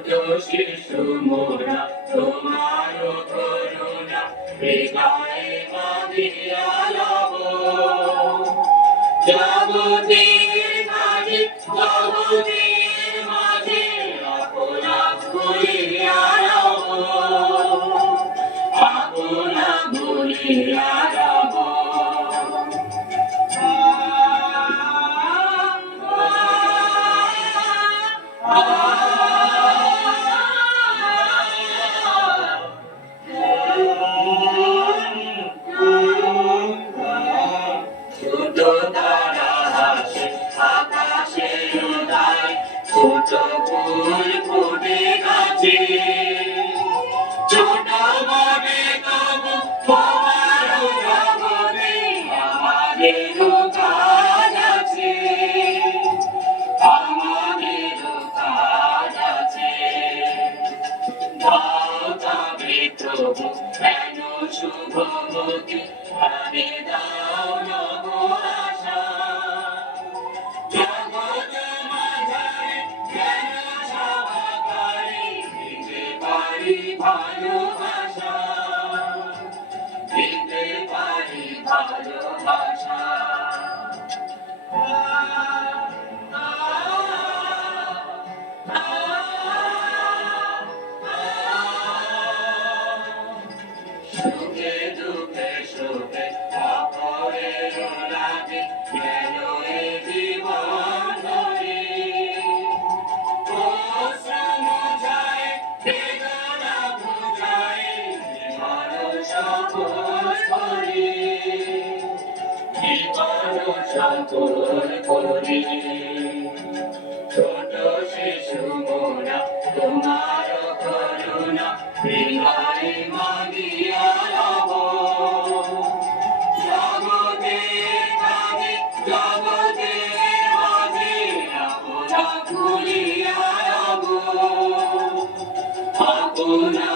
ছোট শিশু মোরা তোমার করুণা হৃদয়ে বাঁধিয়া লব। জগতের মাঝে জগতের মাঝে আপনা ভুলিয়া রব, আপনা ভুলিয়া রব। ছোট তারা হাসে আকাশে উড়ায়, ছোট ফুল ফুটে গাছে। ছোট মনে তবু তোমার জগতে আমাদেরও কাজ আছে, আমাদেরও কাজ আছে। দাও তবে প্রভু কেন শুভমতি, প্রাণে দাও নব আশা। জগৎ মাঝারে কেন সভাকারে দিতে পারি ভালোবাসা, দিতে পারি ভালোবাসা। সুখে দুঃখে সুখে অপরের লাগে গেল এ জীবন ধরে। পশ্রম যায় বেদনা বুঝায় জীবন সফল করে, জীবন সফল করে। ছোট শিশু মোরা তোমার করুণা হৃদয়ে মাগিয়া লব। জগতের মাঝে জগতের মাঝে আপনা ভুলিয়া রব, আপনা